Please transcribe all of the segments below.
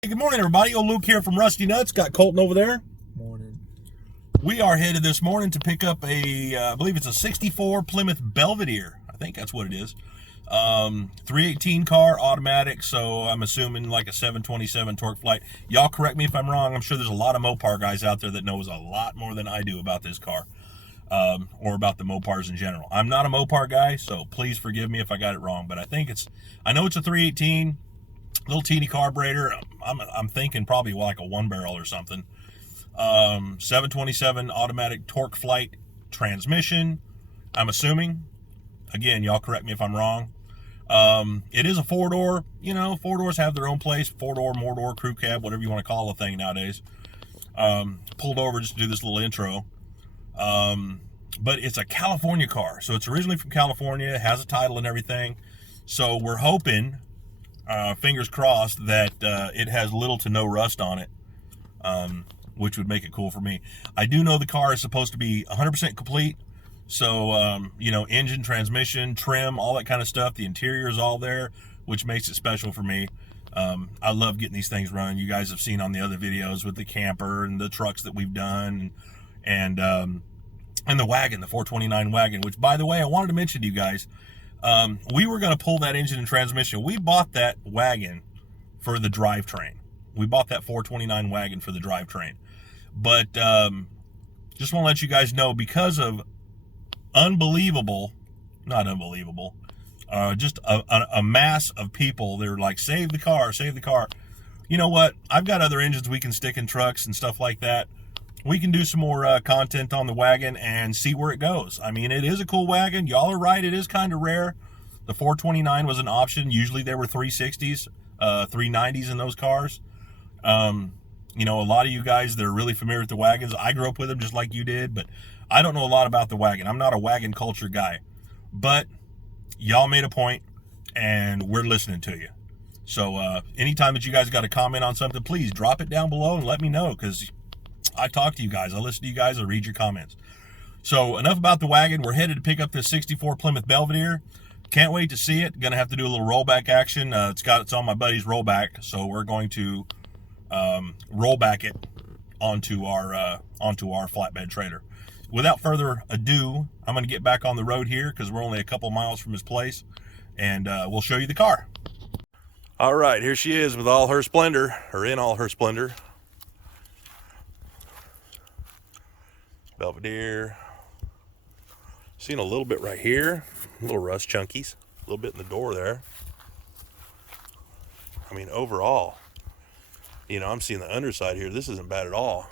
Hey, good morning, everybody. Old Luke here from Rusty Nuts. Got Colton over there. Morning. We are headed this morning to pick up I believe it's a 64 Plymouth Belvedere. I think that's what it is. 318 car, automatic, so I'm assuming like a 727 torque flight. Y'all correct me if I'm wrong. I'm sure there's a lot of Mopar guys out there that knows a lot more than I do about this car, or about the Mopars in general. I'm not a Mopar guy, so please forgive me if I got it wrong, but I know it's a 318. Little teeny carburetor. I'm thinking probably like a one barrel or something. 727 automatic torque flight transmission, I'm assuming. Again, y'all correct me if I'm wrong. It is a four-door. You know, four doors have their own place. Four-door, more-door, crew cab, whatever you want to call a thing nowadays. Pulled over just to do this little intro. But it's a California car. So it's originally from California, has a title and everything. So we're hoping, fingers crossed, that it has little to no rust on it, which would make it cool for me. I do know the car is supposed to be 100% complete. So, engine, transmission, trim, all that kind of stuff. The interior is all there, which makes it special for me. I love getting these things running. You guys have seen on the other videos with the camper and the trucks that we've done, and the wagon, the 429 wagon, which, by the way, I wanted to mention to you guys, we were going to pull that engine and transmission. We bought that wagon for the drivetrain. We bought that 429 wagon for the drivetrain. But just want to let you guys know, because of just a mass of people, they're like, save the car, save the car. You know what? I've got other engines we can stick in trucks and stuff like that. We can do some more content on the wagon and see where it goes. I mean, it is a cool wagon. Y'all are right. It is kind of rare. The 429 was an option. Usually there were 360s, 390s in those cars. A lot of you guys that are really familiar with the wagons, I grew up with them just like you did, but I don't know a lot about the wagon. I'm not a wagon culture guy. But y'all made a point, and we're listening to you. So anytime that you guys got a comment on something, please drop it down below and let me know, because I talk to you guys. I listen to you guys. I read your comments. So enough about the wagon. We're headed to pick up this 64 Plymouth Belvedere. Can't wait to see it. Gonna have to do a little rollback action. It's on my buddy's rollback, so we're going to roll back it onto our flatbed trailer. Without further ado, I'm going to get back on the road here, because we're only a couple miles from his place, and we'll show you the car. All right, here she is with all her splendor, or in all her splendor. Belvedere. Seen a little bit right here, little rust chunkies, a little bit in the door there. I mean, overall, I'm seeing the underside here. This isn't bad at all.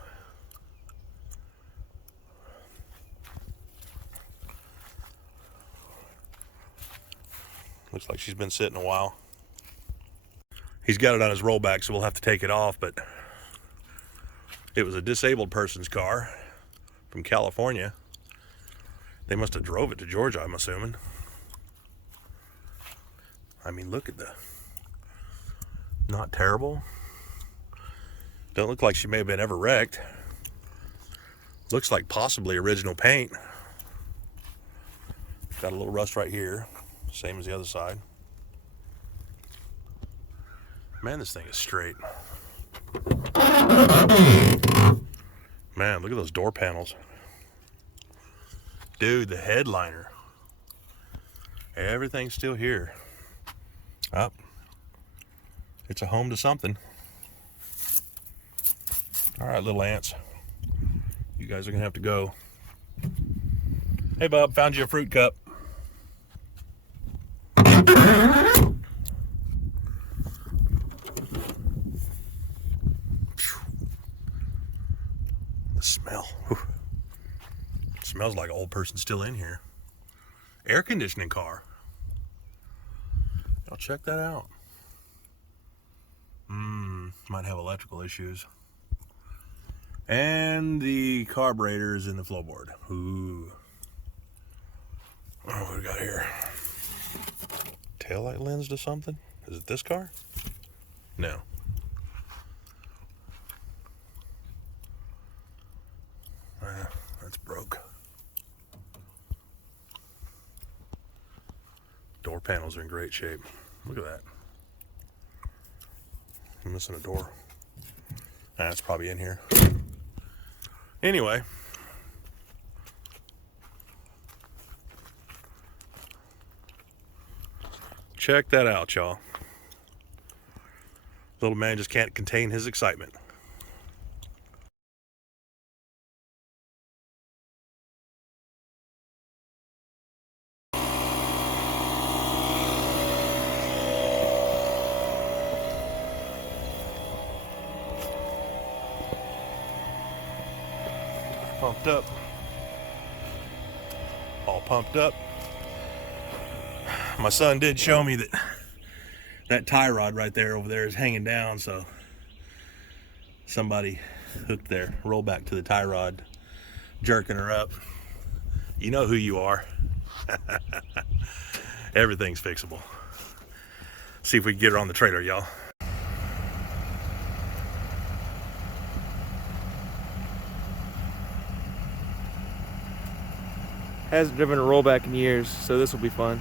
Looks like she's been sitting a while. He's got it on his rollback, so we'll have to take it off, but it was a disabled person's car from California. They must have drove it to Georgia, I'm assuming. I mean, look at not terrible. Don't look like she may have been ever wrecked. Looks like possibly original paint. Got a little rust right here, same as the other side. Man, this thing is straight. Man, look at those door panels. Dude, the headliner. Everything's still here. Oh, it's a home to something. All right, little ants. You guys are gonna have to go. Hey, bub, found you a fruit cup. The smell. Whew. It smells like an old person still in here. Air conditioning car. I'll check that out. Might have electrical issues. And the carburetor is in the floorboard. Ooh. Oh, what do we got here? Taillight lens to something? Is it this car? No. That's broke. Door panels are in great shape. Look at that. I'm missing a door. That's probably in here. Anyway. Check that out, y'all. Little man just can't contain his excitement. Pumped up. All pumped up. My son did show me that tie rod right there over there is hanging down, so somebody hooked there. Roll back to the tie rod, jerking her up. You know who you are. Everything's fixable. See if we can get her on the trailer, y'all. Hasn't driven a rollback in years, so this will be fun.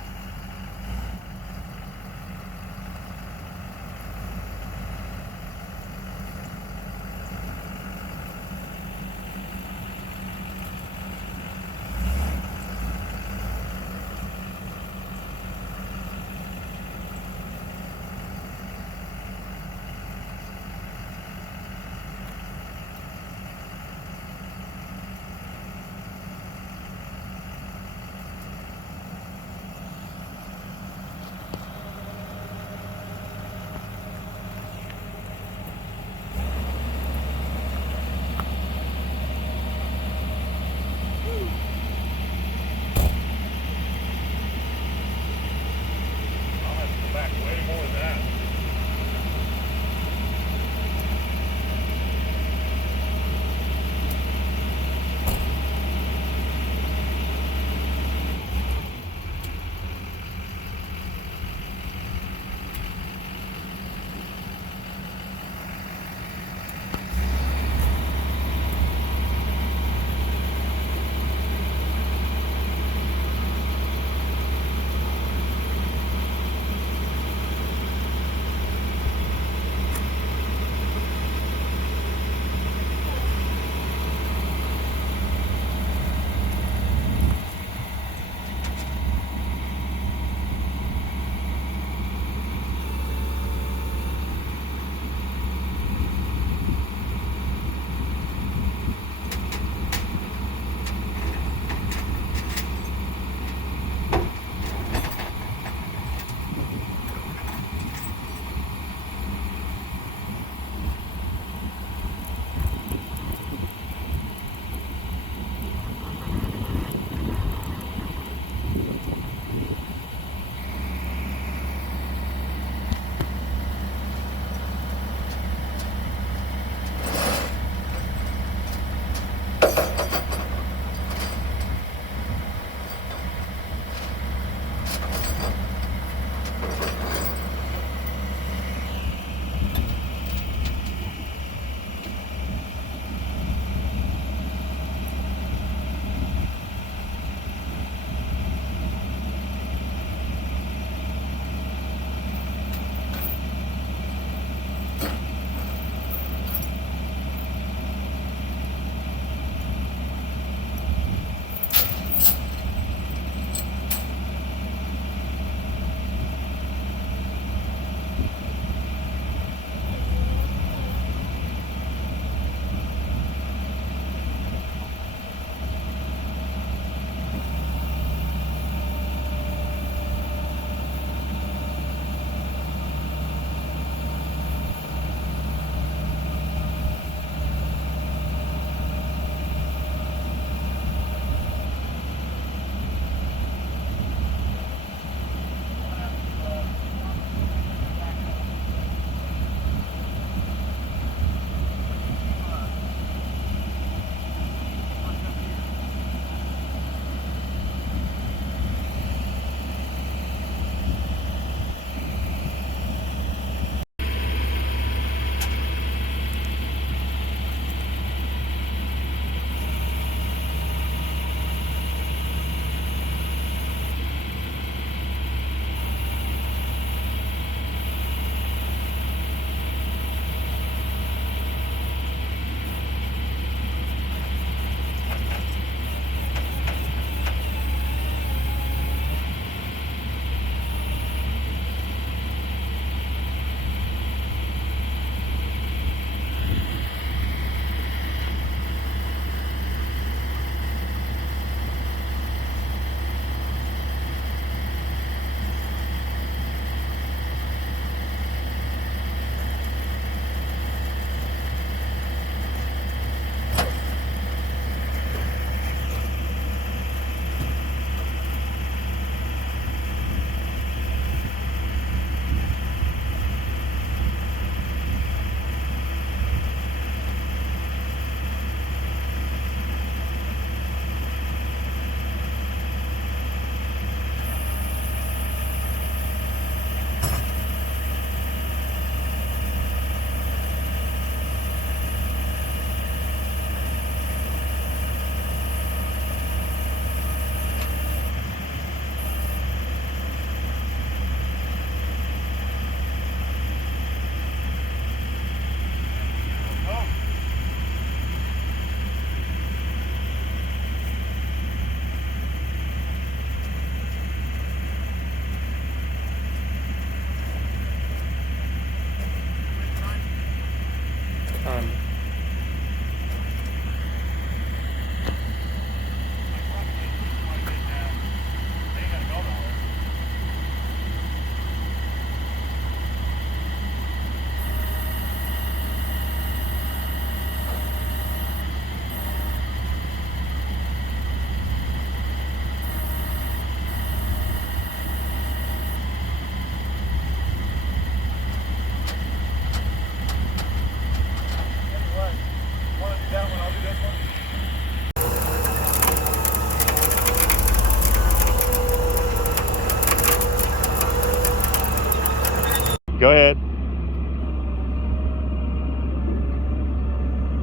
Go ahead.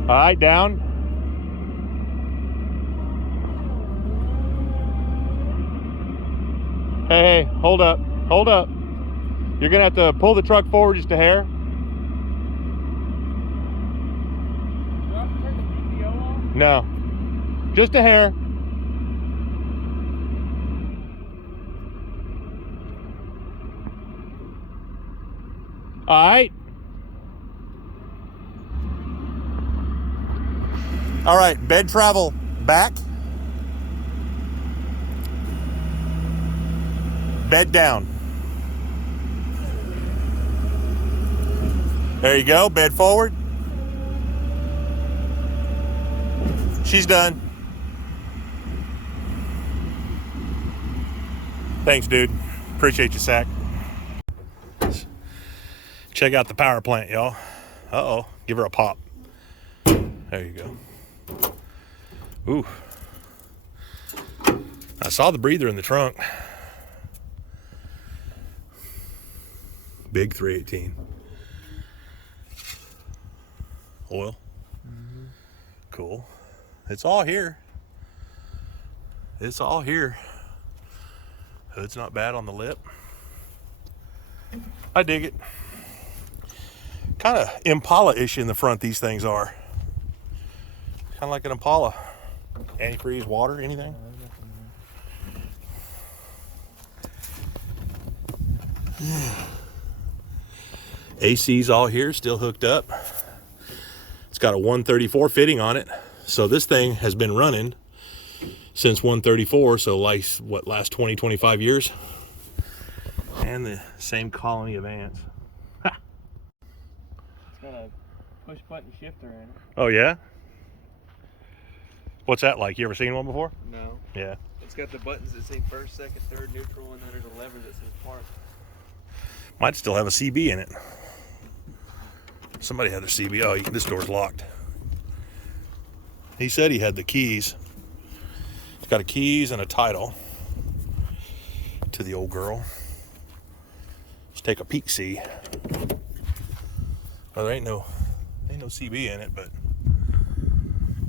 All right, down. Hey, hold up. Hold up. You're gonna have to pull the truck forward just a hair. Do I have to turn the PTO off? No. Just a hair. All right. All right, bed travel back. Bed down. There you go, bed forward. She's done. Thanks, dude. Appreciate you, Sack. Check out the power plant, y'all. Uh-oh, give her a pop. There you go. Ooh. I saw the breather in the trunk. Big 318. Oil. Mm-hmm. Cool. It's all here. It's all here. Hood's not bad on the lip. I dig it. Kind of Impala-ish in the front, these things are. Kind of like an Impala. Antifreeze, water, anything? AC's all here, still hooked up. It's got a 134 fitting on it. So this thing has been running since 134, so like, what, last 20, 25 years? And the same colony of ants. It's got a push button shifter in it. Oh yeah? What's that like? You ever seen one before? No. Yeah. It's got the buttons that say first, second, third, neutral, and then there's a lever that says park. Might still have a CB in it. Somebody had their CB. Oh, this door's locked. He said he had the keys. He's got a keys and a title to the old girl. Let's take a peek, see. Well, there ain't no CB in it, but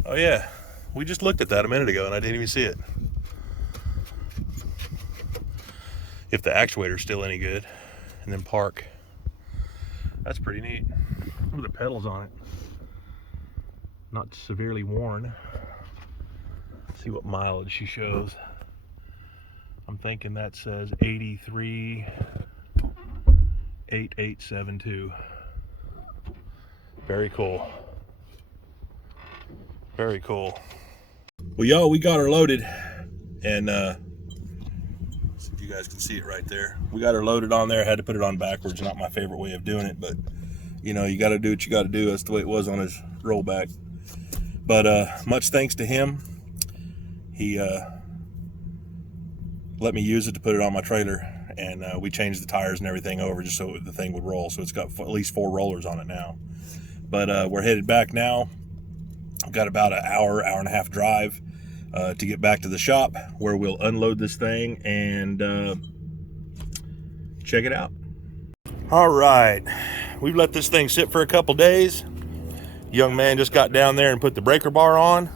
oh yeah, we just looked at that a minute ago and I didn't even see it. If the actuator's still any good. And then park. That's pretty neat. Look at the pedals on it. Not severely worn. Let's see what mileage she shows. I'm thinking that says 83,8872. Very cool. Very cool. Well, y'all, we got her loaded, and you guys can see it right there. We got her loaded on there. Had to put it on backwards. Not my favorite way of doing it, but you know, you got to do what you got to do. That's the way it was on his rollback. But much thanks to him. He let me use it to put it on my trailer, and we changed the tires and everything over just so the thing would roll. So it's got at least 4 rollers on it now. But we're headed back now. I've got about an hour and a half drive to get back to the shop where we'll unload this thing and check it out. All right, we've let this thing sit for a couple days. Young man just got down there and put the breaker bar on.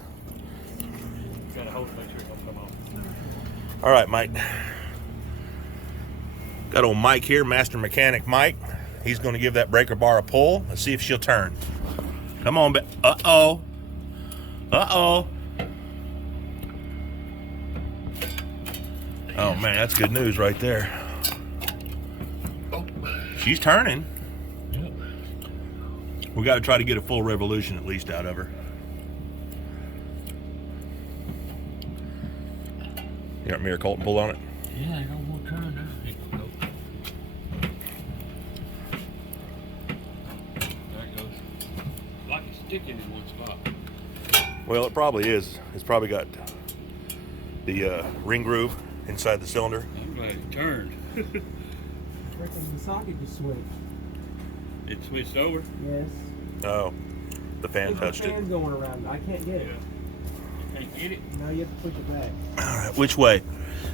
Got a hose, make sure it don't come off. All right, Mike. Got old Mike here, master mechanic Mike. He's going to give that breaker bar a pull. Let's see if she'll turn. Come on, uh-oh. Uh-oh. Oh man, that's good news right there. She's turning. Yep. We got to try to get a full revolution at least out of her. You want me or Colton pull on it? Yeah, I don't want to turn now. Nope. There it goes. Like it's sticking in one spot. Well, it probably is. It's probably got the ring groove inside the cylinder. I'm glad it turned. Reckon the socket just switched. It switched over? Yes. Oh, the fan There's touched a it. fan going around. I can't get it. You can't get it? Now you have to push it back. All right, which way?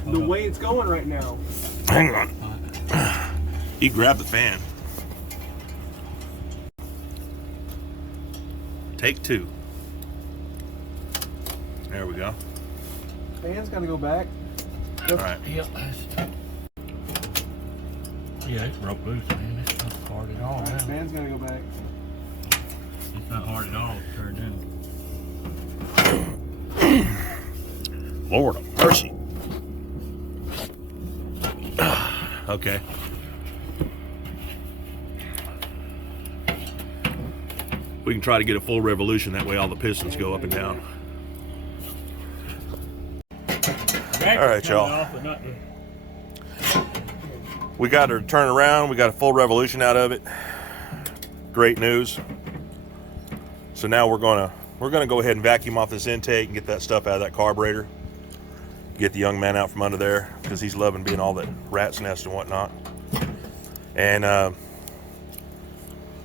The way it's going right now. Hang on. You grab the fan. Take two. There we go. Fan's gotta go back. All right. Yep. Yeah, it's broke loose, man. It's not hard at all now. Fan's gotta go back. It's not hard at all to turn down. Lord of mercy. Okay. We can try to get a full revolution. That way all the pistons go up and down. All right, y'all. We got her turn around. We got a full revolution out of it. Great news. So now we're gonna go ahead and vacuum off this intake and get that stuff out of that carburetor. Get the young man out from under there because he's loving being all that rat's nest and whatnot. And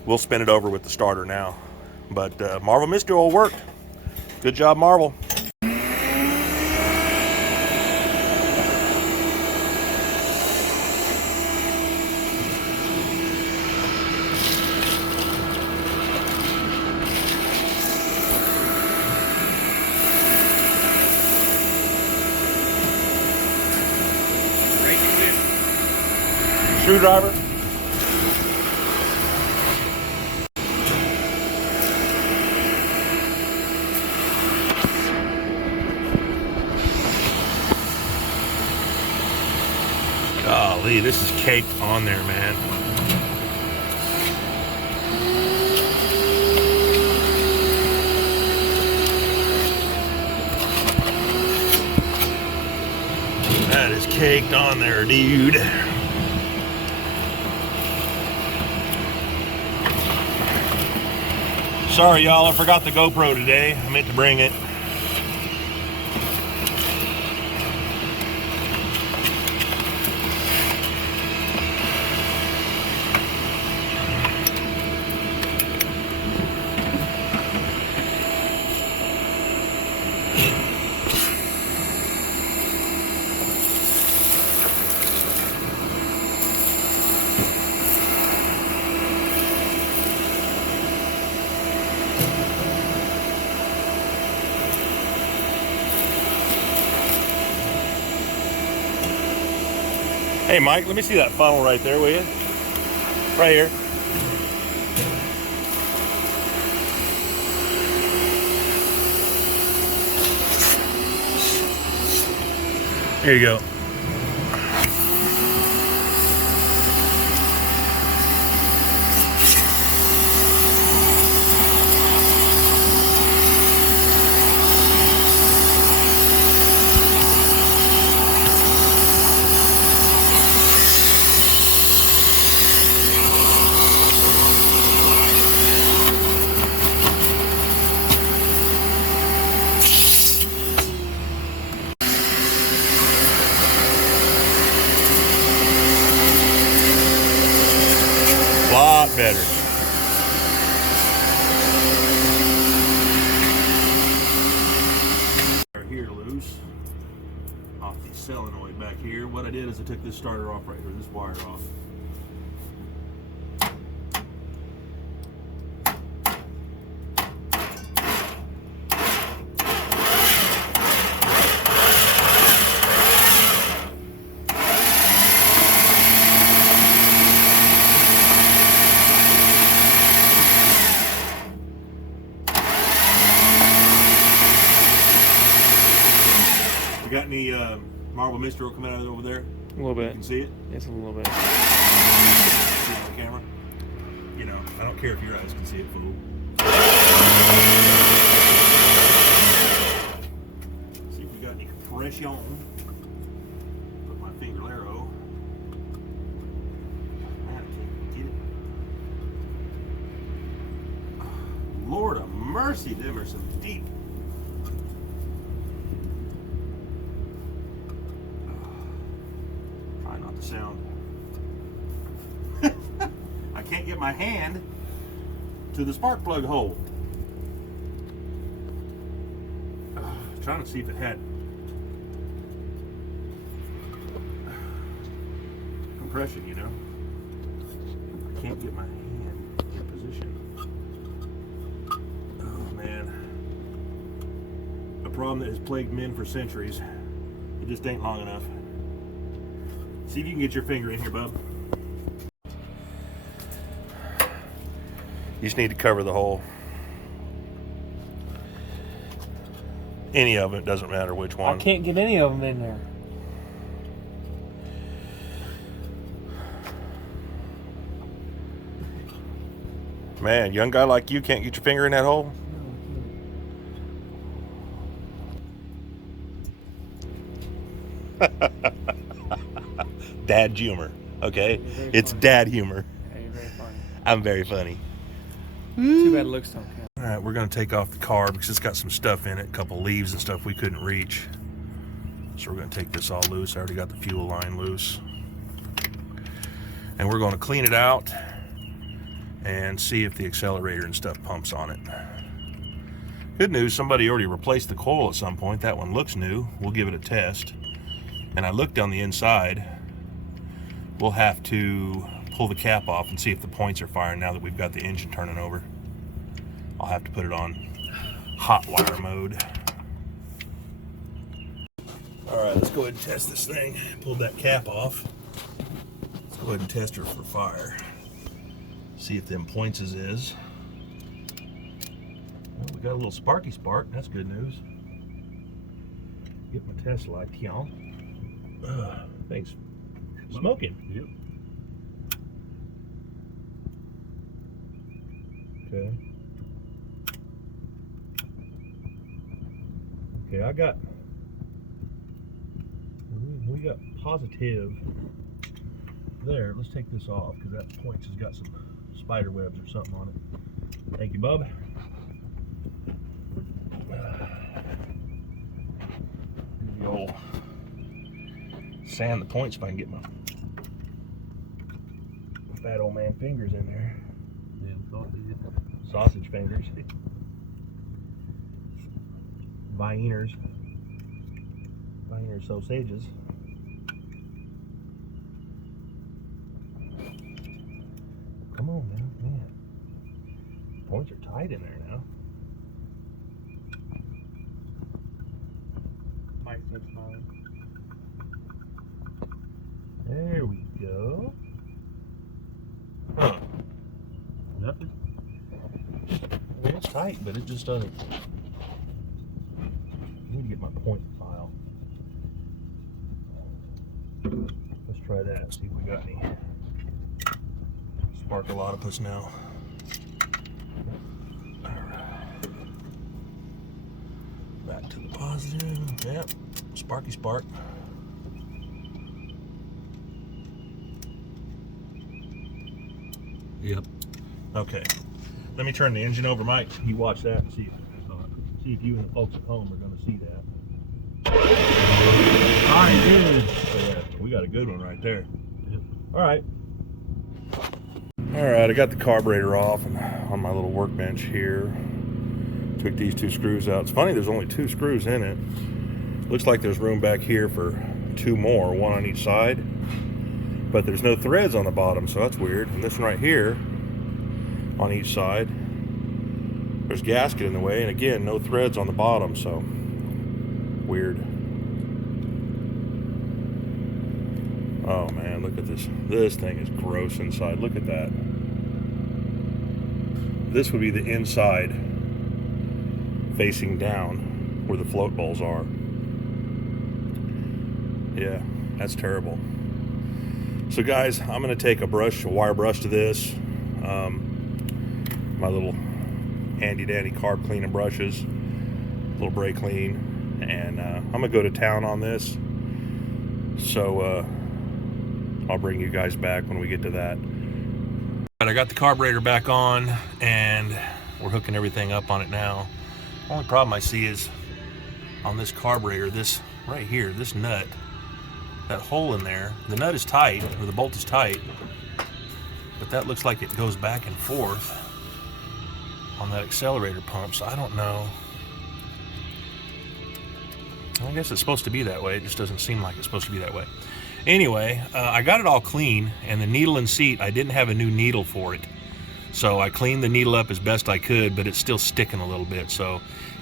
we'll spin it over with the starter now. But Marvel Mystery Oil worked. Good job, Marvel. Screwdriver. Golly, this is caked on there, man. That is caked on there, dude. Sorry, y'all, I forgot the GoPro today. I meant to bring it. Hey, Mike, let me see that funnel right there, will you? Right here. Here you go. Lot better. Here loose off the solenoid back here. What I did is I took this starter off right here, this wire off. You got any Marvel Mystery Oil coming out of it over there? A little bit. You can see it? It's a little bit. See it on the camera? You know, I don't care if your eyes can see it, fool. See if we got any compression. Put my finger arrow. Man, I can't get it. Lord of mercy, them are some deep. Sound. I can't get my hand to the spark plug hole. Trying to see if it had compression, you know. I can't get my hand in position. Oh problem that has plagued men for centuries. It just ain't long enough. See if you can get your finger in here, bub. You just need to cover the hole. Any of it, doesn't matter which one. I can't get any of them in there. Man, young guy like you can't get your finger in that hole? Dad humor, okay? It's funny. dad humor. Yeah, you're very funny. I'm very funny. Too bad looks don't count. All right, we're gonna take off the car because it's got some stuff in it, a couple leaves and stuff we couldn't reach. So we're gonna take this all loose. I already got the fuel line loose. And we're gonna clean it out and see if the accelerator and stuff pumps on it. Good news, somebody already replaced the coil at some point. That one looks new. We'll give it a test. And I looked on the inside. We'll have to pull the cap off and see if the points are firing now that we've got the engine turning over. I'll have to put it on hot wire mode. All right, let's go ahead and test this thing. Pulled that cap off. Let's go ahead and test her for fire. See if them points is. Well, we got a little sparky spark. That's good news. Get my test light on. Thanks. Smoking. Yep. Okay. Okay, we got positive there. Let's take this off because that points has got some spider webs or something on it. Thank you, bub. The old sand the points if I can get my fat old man fingers in there. Sausage fingers. Wiener sausages. Come on now, man. Points are tight in there now. Mike's looks fine. There we go. Huh. Nothing. I mean, it's tight, but it just doesn't. I need to get my point file. Let's try that. See if we got any sparkalotopus now. Back to the positive. Yep. Sparky spark. Yep. Okay. Let me turn the engine over, Mike. You watch that and see if you and the folks at home are going to see that. All right, dude. So yeah, we got a good one right there. Yep. All right. All right, I got the carburetor off and on my little workbench here. Took these two screws out. It's funny, there's only two screws in it. Looks like there's room back here for two more, one on each side. But there's no threads on the bottom, so that's weird. And this one right here, on each side, there's gasket in the way, and again, no threads on the bottom, so weird. Oh man, look at this. This thing is gross inside. Look at that. This would be the inside facing down where the float bowls are. Yeah, that's terrible. So guys, I'm going to take a wire brush to this. My little handy dandy carb cleaning brushes, little brake clean, and I'm going to go to town on this. So I'll bring you guys back when we get to that. I got the carburetor back on and we're hooking everything up on it now. Only problem I see is on this carburetor, this right here, this nut, that hole in there, the nut is tight, or the bolt is tight, but that looks like it goes back and forth on that accelerator pump, so I don't know. I guess it's supposed to be that way. It just doesn't seem like it's supposed to be that way. Anyway, I got it all clean, and the needle and seat, I didn't have a new needle for it. So I cleaned the needle up as best I could, but it's still sticking a little bit. So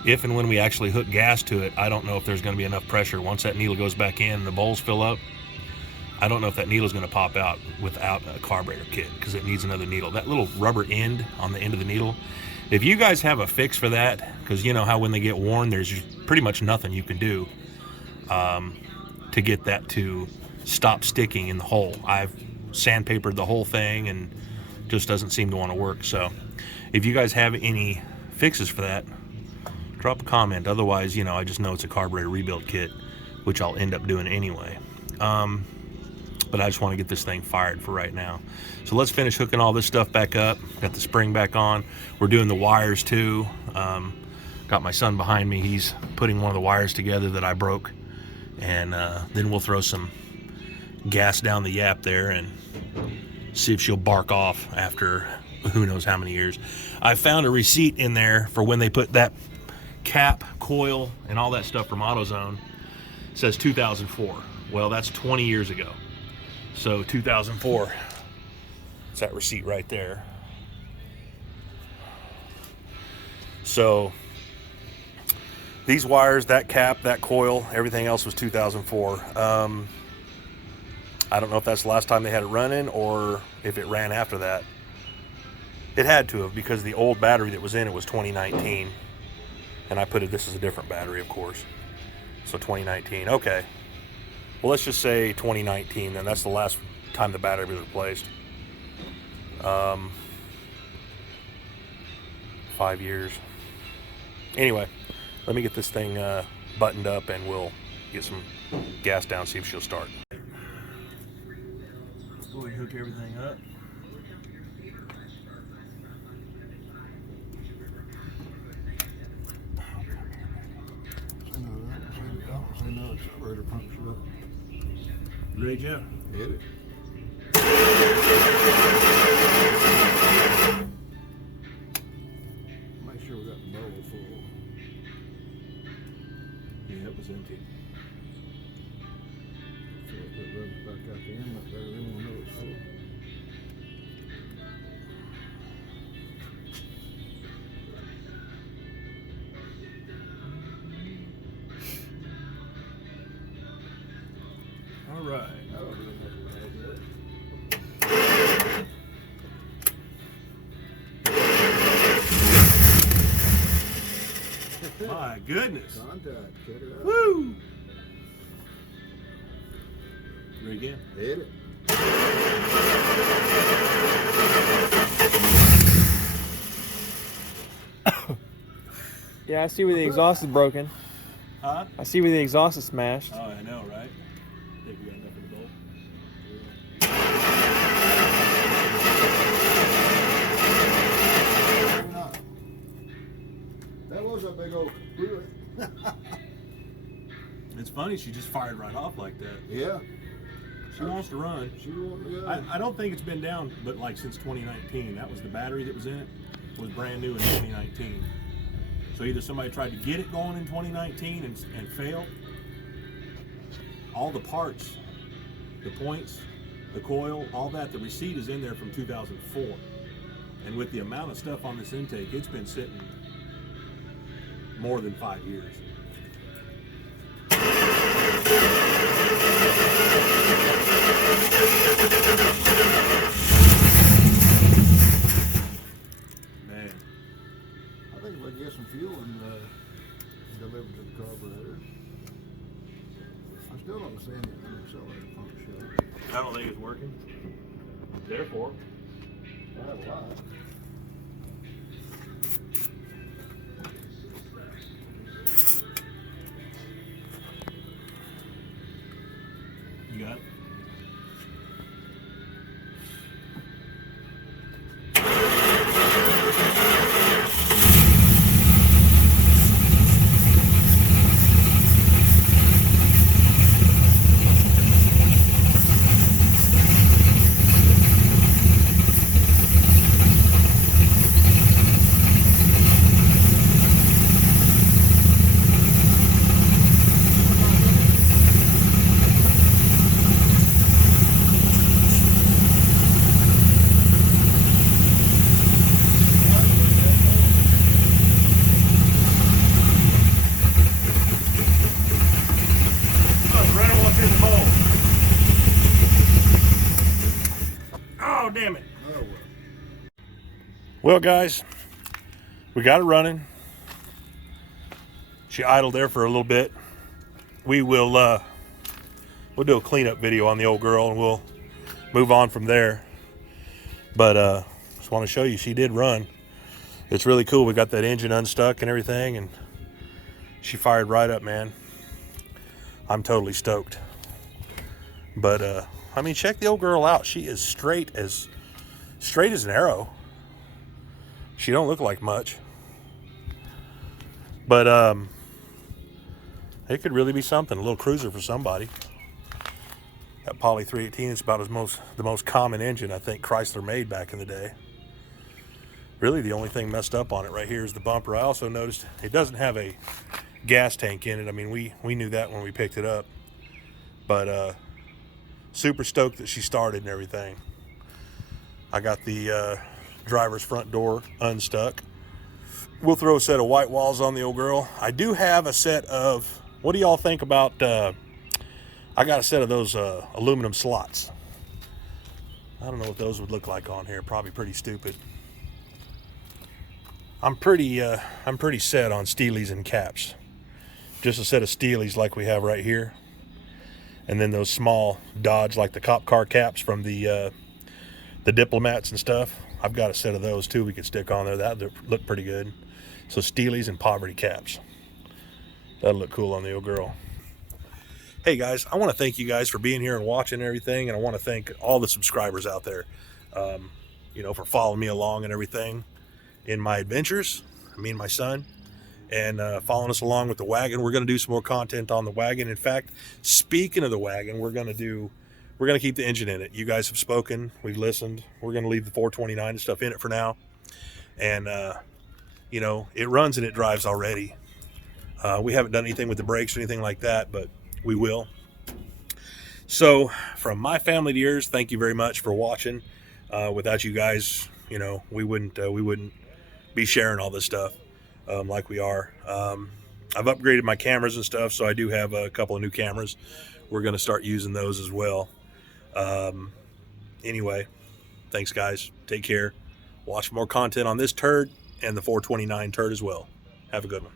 if and when we actually hook gas to it, I don't know if there's going to be enough pressure. Once that needle goes back in and the bowls fill up, I don't know if that needle is going to pop out without a carburetor kit, because it needs another needle. That little rubber end on the end of the needle, if you guys have a fix for that, because you know how when they get worn, there's pretty much nothing you can do to get that to stop sticking in the hole. I've sandpapered the whole thing and just doesn't seem to want to work. So if you guys have any fixes for that, drop a comment. Otherwise, you know, I just know it's a carburetor rebuild kit, which I'll end up doing anyway. But I just want to get this thing fired for right now. So let's finish hooking all this stuff back up. Got the spring back on. We're doing the wires too. Got my son behind me. He's putting one of the wires together that I broke. And then we'll throw some gas down the yap there and see if she'll bark off after who knows how many years. I found a receipt in there for when they put that cap, coil, and all that stuff from AutoZone. It says 2004. Well, that's 20 years ago. So 2004, it's that receipt right there. So these wires, that cap, that coil, everything else was 2004. I don't know if that's the last time they had it running or if it ran after that. It had to have, because the old battery that was in it was 2019. And I put it, this is a different battery, of course. So 2019, okay. Well, let's just say 2019, then. That's the last time the battery was replaced. 5 years. Anyway, let me get this thing buttoned up and we'll get some gas down, see if she'll start. Go ahead and hook everything up. I know it's carburetor punctured up. Ready, Jeff? Hit it. Make sure we got the bowl full. Yeah, it was empty. So if it runs back out the inlet there, then we'll know it's full. All right. I don't really know what I did. My goodness. Contact, cut it out. Woo! Ready again? Hit it. Yeah, I see where the exhaust is broken. Huh? I see where the exhaust is smashed. Oh, I know, right? Think we got enough in the bowl? Maybe not. That was a big old really. It's funny, she just fired right off like that. Yeah. She wants to run. She won't, yeah. I don't think it's been down, but like since 2019. That was the battery that was in it. It was brand new in 2019. So either somebody tried to get it going in 2019 and failed. All the parts, the points, the coil, all that, the receipt is in there from 2004. And with the amount of stuff on this intake, it's been sitting more than 5 years. Man. I think if I get some fuel and delivered to the carburetor, I still don't see any accelerator pump shut. I don't think it's working. Therefore, I have a lot. you got it. Well, guys, we got it running. She idled there for a little bit. We will we'll do a cleanup video on the old girl and we'll move on from there. But just want to show you she did run. It's really cool. We got that engine unstuck and everything, and she fired right up, man. I'm totally stoked. But I mean, check the old girl out. She is straight as an arrow. She don't look like much, but it could really be something. A little cruiser for somebody. That Poly 318 is about the most common engine I think Chrysler made back in the day. Really, the only thing messed up on it right here is the bumper. I also noticed it doesn't have a gas tank in it. I mean, we knew that when we picked it up. But super stoked that she started and everything. I got the driver's front door unstuck. We'll throw a set of white walls on the old girl. I do have a set of, what do y'all think about, I got a set of those aluminum slots. I don't know what those would look like on here. Probably pretty stupid. I'm pretty set on Steelies and caps. Just a set of Steelies like we have right here. And then those small Dodge, like the cop car caps from the Diplomats and stuff. I've got a set of those too we could stick on there. That look pretty good. So Steelies and poverty caps. That'll look cool on the old girl. Hey guys, I want to thank you guys for being here and watching everything. And I want to thank all the subscribers out there, you know, for following me along and everything in my adventures, me and my son, and following us along with the wagon. We're going to do some more content on the wagon. In fact, speaking of the wagon, we're going to keep the engine in it. You guys have spoken, we've listened. We're going to leave the 429 and stuff in it for now. And you know, it runs and it drives already. We haven't done anything with the brakes or anything like that, but we will. So from my family to yours, thank you very much for watching. Without you guys, you know, we wouldn't be sharing all this stuff like we are. I've upgraded my cameras and stuff, so I do have a couple of new cameras. We're going to start using those as well. Anyway, thanks guys. Take care. Watch more content on this turd and the 429 turd as well. Have a good one.